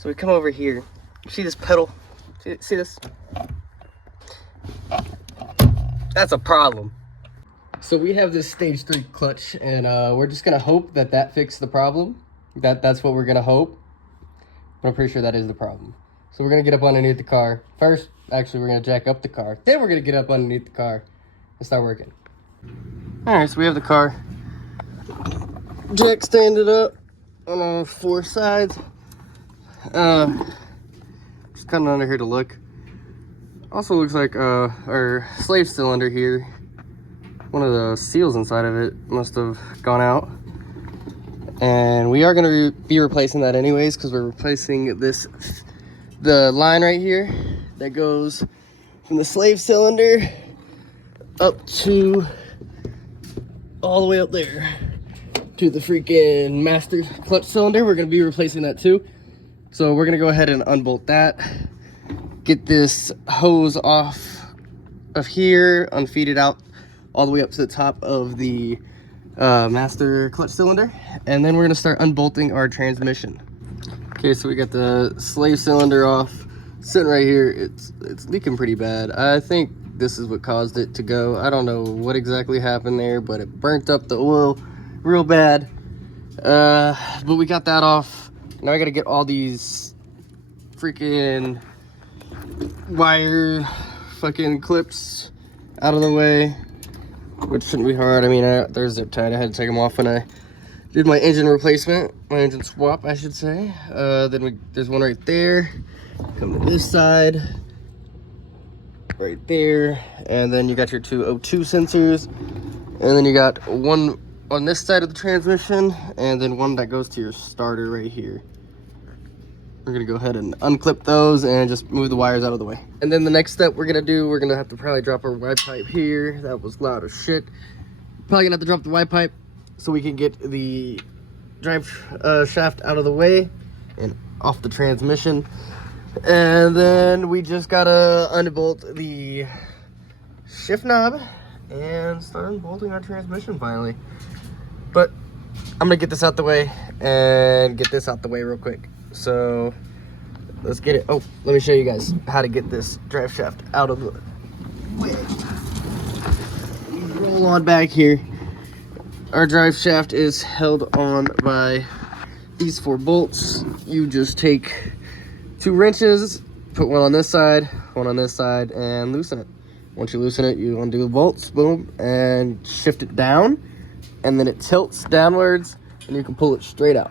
So we come over here. See this pedal? See this? That's a problem. So we have this stage 3 clutch, and we're just gonna hope that that fixed the problem. That's what we're gonna hope. But I'm pretty sure that is the problem. So we're gonna get up underneath the car. First, actually, we're gonna jack up the car. Then we're gonna get up underneath the car and start working. All right, so we have the car jack standing up on all 4 sides. Just coming under here to look. Also looks like our slave cylinder here, one of the seals inside of it must have gone out. And we are going to be replacing that anyways, because we're replacing the line right here that goes from the slave cylinder up to all the way up there to the freaking master clutch cylinder. We're going to be replacing that too. So we're going to go ahead and unbolt that, get this hose off of here, unfeed it out all the way up to the top of the master clutch cylinder, and then we're going to start unbolting our transmission. Okay, so we got the slave cylinder off, sitting right here. It's leaking pretty bad. I think this is what caused it to go. I don't know what exactly happened there, but it burnt up the oil real bad. But we got that off. Now I got to get all these freaking wire fucking clips out of the way, which shouldn't be hard. I mean, they're zip tied. I had to take them off when I did my engine replacement, my engine swap, I should say. There's one right there. Come to this side, right there, and then you got your 2 O2 sensors, and then you got one on this side of the transmission, and then one that goes to your starter right here. We're gonna go ahead and unclip those and just move the wires out of the way. And then the next step we're gonna do, we're gonna have to probably drop our Y pipe here. That was loud as shit. Probably gonna have to drop the Y pipe so we can get the drive shaft out of the way and off the transmission. And then we just gotta unbolt the shift knob and start unbolting our transmission finally. But I'm gonna get this out the way and get this out the way real quick. So let's get it. Oh, let me show you guys how to get this drive shaft out of the way. Roll on back here. Our drive shaft is held on by these 4 bolts. You just take 2 wrenches, put one on this side, one on this side, and loosen it. Once you loosen it, you undo the bolts, boom, and shift it down, and then it tilts downwards, and you can pull it straight out.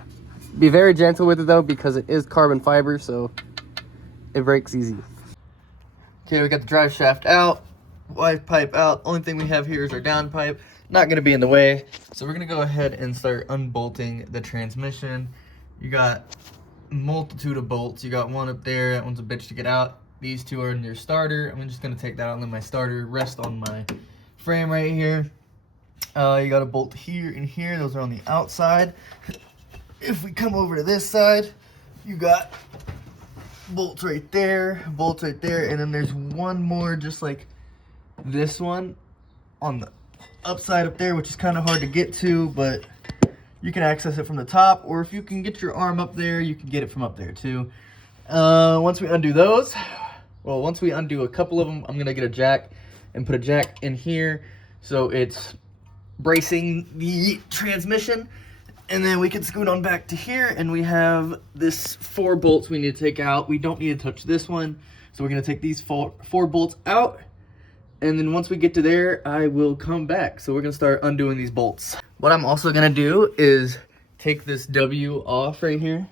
Be very gentle with it though, because it is carbon fiber, so it breaks easy. Okay, we got the drive shaft out, Y pipe out. Only thing we have here is our down pipe. Not gonna be in the way. So we're gonna go ahead and start unbolting the transmission. You got a multitude of bolts. You got one up there, that one's a bitch to get out. These 2 are in your starter. I'm just gonna take that out and let my starter rest on my frame right here. You got a bolt here and here, those are on the outside. If we come over to this side, you got bolts right there, and then there's one more just like this one on the upside up there, which is kind of hard to get to, but you can access it from the top, or if you can get your arm up there, you can get it from up there too. Once we undo those, well, once we undo a couple of them, I'm gonna get a jack and put a jack in here so it's bracing the transmission. And then we can scoot on back to here, and we have this 4 bolts we need to take out. We don't need to touch this one, so we're gonna take these four bolts out, and then once we get to there, I will come back. So we're gonna start undoing these bolts. What I'm also gonna do is take this W off right here,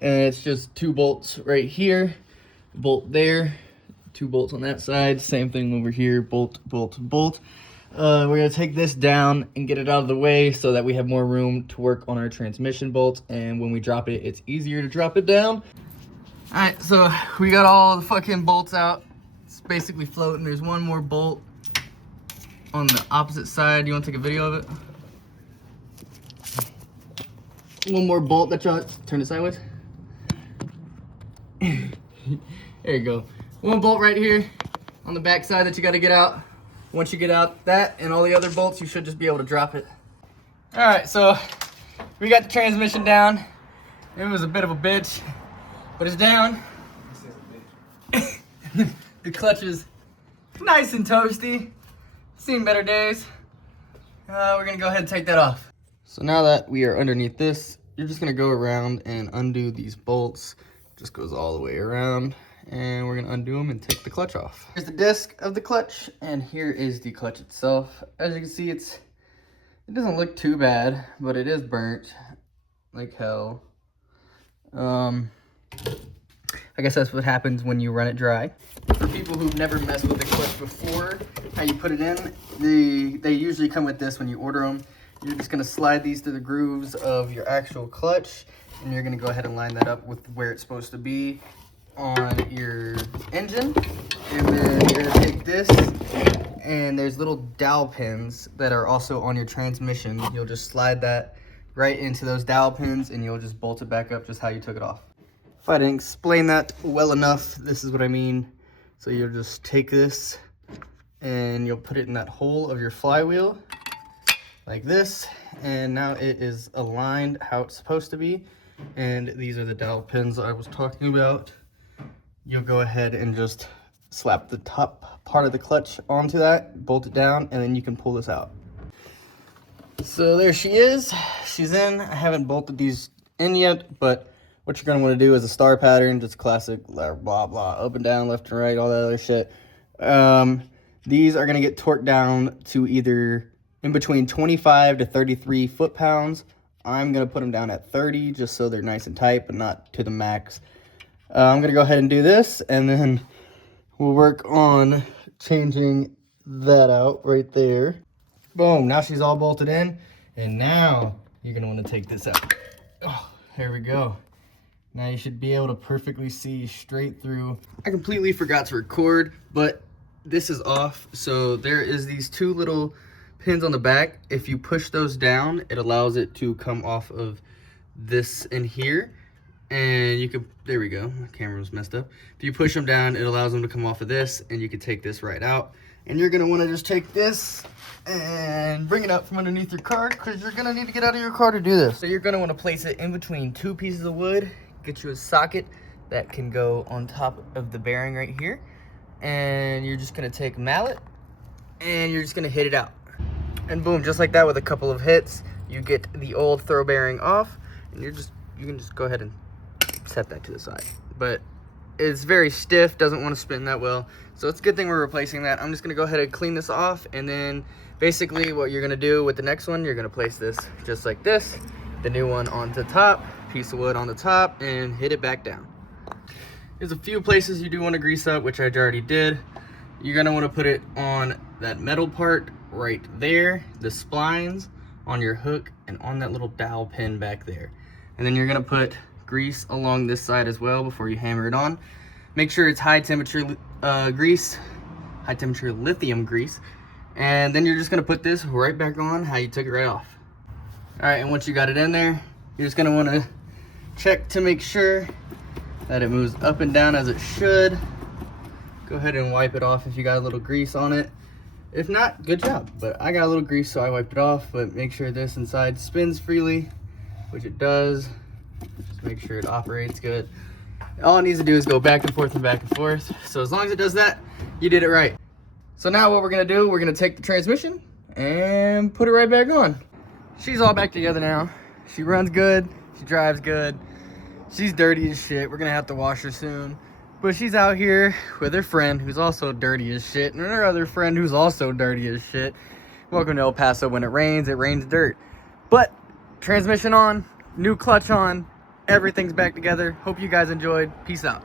and it's just 2 bolts right here, bolt there, 2 bolts on that side, same thing over here, bolt, bolt, bolt. We're going to take this down and get it out of the way so that we have more room to work on our transmission bolts, and when we drop it, it's easier to drop it down. Alright, so we got all the fucking bolts out. It's basically floating. There's one more bolt on the opposite side. You want to take a video of it? One more bolt that you turn it sideways. There you go. One bolt right here on the back side that you got to get out. Once you get out that and all the other bolts, you should just be able to drop it. All right, so we got the transmission down. It was a bit of a bitch. But it's down. The clutch is nice and toasty. Seen better days. We're gonna go ahead and take that off. So now that we are underneath this, you're just gonna go around and undo these bolts. Just goes all the way around, and we're gonna undo them and take the clutch off. Here's the disc of the clutch, and here is the clutch itself. As you can see, it doesn't look too bad, but it is burnt like hell. I guess that's what happens when you run it dry. For people who've never messed with the clutch before, how you put it in, they usually come with this when you order them. You're just gonna slide these through the grooves of your actual clutch, and you're gonna go ahead and line that up with where it's supposed to be on your engine. And then you're gonna take this, and there's little dowel pins that are also on your transmission. You'll just slide that right into those dowel pins, and you'll just bolt it back up just how you took it off. If I didn't explain that well enough, this is what I mean. So you'll just take this and you'll put it in that hole of your flywheel like this, and now it is aligned how it's supposed to be. And these are the dowel pins I was talking about. You'll go ahead and just slap the top part of the clutch onto that, bolt it down, and then you can pull this out. So there she is. She's in. I haven't bolted these in yet, but what you're going to want to do is a star pattern, just classic, blah, blah, up and down, left and right, all that other shit. These are going to get torqued down to either in between 25 to 33 foot-pounds. I'm going to put them down at 30 just so they're nice and tight, but not to the max. I'm going to go ahead and do this, and then we'll work on changing that out right there. Boom, now she's all bolted in, and now you're going to want to take this out. Oh, there we go. Now you should be able to perfectly see straight through. I completely forgot to record, but this is off. So there is these two little pins on the back. If you push those down, it allows it to come off of this in here. And you can, there we go, my camera was messed up. If you push them down, it allows them to come off of this, and you can take this right out. And you're gonna wanna just take this and bring it out from underneath your car, because you're gonna need to get out of your car to do this. So you're gonna wanna place it in between two pieces of wood. Get you a socket that can go on top of the bearing right here, and you're just gonna take a mallet and you're just gonna hit it out, and boom, just like that, with a couple of hits you get the old throw bearing off, and you can just go ahead and set that to the side. But it's very stiff, doesn't want to spin that well, so it's a good thing we're replacing that. I'm just gonna go ahead and clean this off, and then basically what you're gonna do with the next one, you're gonna place this just like this, the new one on the top, piece of wood on the top, and hit it back down. There's a few places you do want to grease up, which I already did. You're gonna want to put it on that metal part right there, the splines on your hook, and on that little dowel pin back there. And then you're gonna put grease along this side as well before you hammer it on. Make sure it's high temperature grease, high temperature lithium grease, and then you're just gonna put this right back on how you took it right off. All right, and once you got it in there, you're just gonna want to check to make sure that it moves up and down as it should. Go ahead and wipe it off if you got a little grease on it. If not, good job. But I got a little grease, so I wiped it off. But make sure this inside spins freely, which it does. Just make sure it operates good. All it needs to do is go back and forth and back and forth. So as long as it does that, you did it right. So now what we're gonna do, we're gonna take the transmission and put it right back on. She's all back together now. She runs good, she drives good. She's dirty as shit. We're gonna have to wash her soon. But she's out here with her friend who's also dirty as shit, and her other friend who's also dirty as shit. Welcome to El Paso. When it rains dirt. But transmission on, new clutch on, everything's back together. Hope you guys enjoyed. Peace out.